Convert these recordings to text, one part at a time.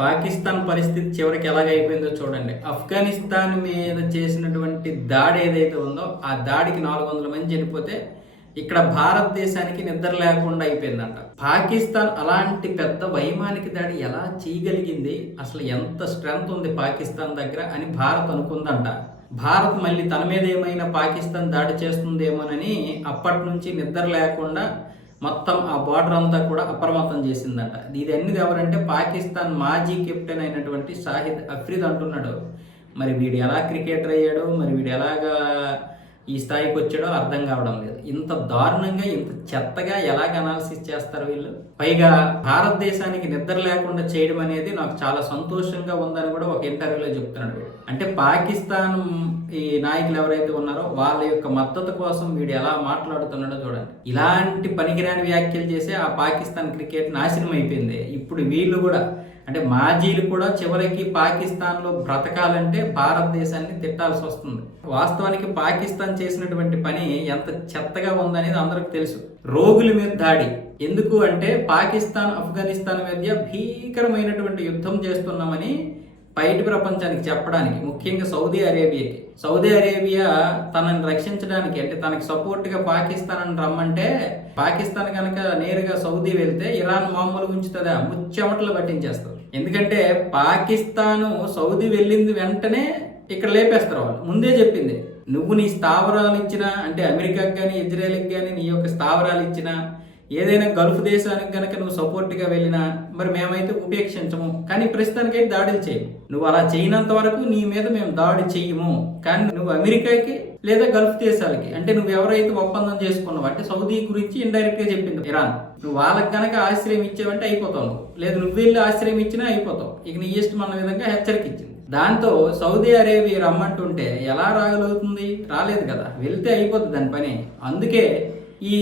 పాకిస్తాన్ పరిస్థితి చివరికి ఎలాగైపోయిందో చూడండి. ఆఫ్ఘనిస్తాన్ మీద చేసినటువంటి దాడి ఏదైతే ఉందో ఆ దాడికి 400 మంది చనిపోతే ఇక్కడ భారతదేశానికి నిద్ర లేకుండా అయిపోయిందంట. పాకిస్తాన్ అలాంటి పెద్ద వైమానిక దాడి ఎలా చేయగలిగింది, అసలు ఎంత స్ట్రెంగ్త్ ఉంది పాకిస్తాన్ దగ్గర అని భారత్ అనుకుందంట. భారత్ మళ్ళీ తన మీద ఏమైనా పాకిస్తాన్ దాడి చేస్తుందేమోనని అప్పటి నుంచి నిద్ర లేకుండా మొత్తం ఆ బార్డర్ అంతా కూడా అప్రమత్తం చేసిందట. ఇది అన్నిది ఎవరంటే పాకిస్తాన్ మాజీ కెప్టెన్ అయినటువంటి షాహిద్ అఫ్రీద్ అంటున్నాడు. మరి వీడు ఎలా క్రికెటర్ అయ్యాడో, మరి వీడు ఎలాగా ఈ స్థాయికి వచ్చాడో అర్థం కావడం లేదు. ఇంత దారుణంగా ఇంత చెత్తగా ఎలాగ అనాలిసిస్ చేస్తారు వీళ్ళు. పైగా భారతదేశానికి నిద్ర లేకుండా చేయడం అనేది నాకు చాలా సంతోషంగా ఉందని కూడా ఒక ఇంటర్వ్యూలో చెప్తున్నాడు. అంటే పాకిస్తాన్ ఈ నాయకులు ఎవరైతే ఉన్నారో వాళ్ళ యొక్క మద్దతు కోసం వీడు ఎలా మాట్లాడుతున్నాడో చూడండి. ఇలాంటి పనికిరాని వ్యాఖ్యలు చేసి ఆ పాకిస్తాన్ క్రికెట్ నాశనం అయిపోయింది. ఇప్పుడు వీళ్ళు కూడా అంటే మాజీలు కూడా చివరికి పాకిస్తాన్లో బ్రతకాలంటే భారతదేశాన్ని తిట్టాల్సి వస్తుంది. వాస్తవానికి పాకిస్తాన్ చేసినటువంటి పని ఎంత చెత్తగా ఉందనేది అందరికి తెలుసు. రోగుల మీద దాడి ఎందుకు అంటే పాకిస్తాన్ ఆఫ్ఘనిస్తాన్ మధ్య భీకరమైనటువంటి యుద్ధం చేస్తున్నామని బయటి ప్రపంచానికి చెప్పడానికి, ముఖ్యంగా సౌదీ అరేబియా తనని రక్షించడానికి అంటే తనకి సపోర్ట్గా పాకిస్తాన్ అని రమ్మంటే పాకిస్తాన్ కనుక నేరుగా సౌదీ వెళ్తే ఇరాన్ మామూలుగా ఉంచుతుందా, ముచ్చెమటలు పట్టించేస్తారు. ఎందుకంటే పాకిస్తాను సౌదీ వెళ్ళింది వెంటనే ఇక్కడ లేపేస్తారు. వాళ్ళు ముందే చెప్పింది, నువ్వు నీ స్థావరాలు ఇచ్చినా అంటే అమెరికాకి కానీ ఇజ్రాయెల్కి కానీ నీ యొక్క స్థావరాలు ఇచ్చినా ఏదైనా గల్ఫ్ దేశానికి కనుక నువ్వు సపోర్ట్గా వెళ్ళినా మరి మేమైతే ఉపేక్షించము, కానీ ప్రస్తుతానికైతే దాడులు చేయము. నువ్వు అలా చేయనంత వరకు నీ మీద మేము దాడి చెయ్యము. కానీ నువ్వు అమెరికాకి లేదా గల్ఫ్ దేశాలకి అంటే నువ్వు ఎవరైతే ఒప్పందం చేసుకున్నావు అంటే సౌదీ గురించి ఇండైరెక్ట్ గా చెప్పింది ఇరాన్, నువ్వు వాళ్ళకి కనుక ఆశ్రయం ఇచ్చావంటే అయిపోతావు, లేదు నువ్వు వెళ్ళి ఆశ్రయం ఇచ్చినా అయిపోతావు, ఇక నీ ఇష్టం అన్న విధంగా హెచ్చరిక ఇచ్చింది. దాంతో సౌదీ అరేబియా రమ్మంటుంటే ఎలా రాగలుగుతుంది? రాలేదు కదా, వెళ్తే అయిపోతుంది దాని పని. అందుకే ఈ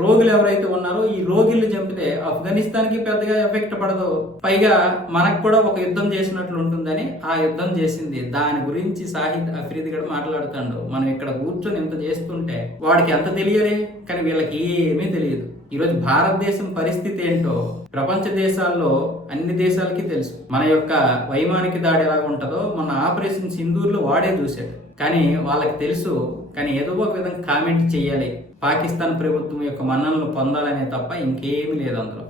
రోగులు ఎవరైతే ఉన్నారో ఈ రోగిళ్ళు చంపితే ఆఫ్ఘనిస్తాన్కి పెద్దగా ఎఫెక్ట్ పడదు, పైగా మనకు కూడా ఒక యుద్ధం చేసినట్లు ఉంటుందని ఆ యుద్ధం చేసింది. దాని గురించి షాహిద్ అఫ్రీద్ కూడా మాట్లాడుతాడు. మనం ఇక్కడ కూర్చొని ఇంత చేస్తుంటే వాడికి ఎంత తెలియాలి, కానీ వీళ్ళకి ఏమీ తెలియదు. ఈరోజు భారతదేశం పరిస్థితి ఏంటో ప్రపంచ దేశాల్లో అన్ని దేశాలకి తెలుసు. మన యొక్క వైమానిక దాడి ఎలా ఉంటుందో మన ఆపరేషన్ సింధూర్లో వాడే చూశాడు, కానీ వాళ్ళకి తెలుసు. కానీ ఏదో ఒక విధంగా కామెంట్ చేయాలి, పాకిస్తాన్ ప్రభుత్వం యొక్క మన్ననలు పొందాలనే తప్ప ఇంకేమీ లేదు అందులో.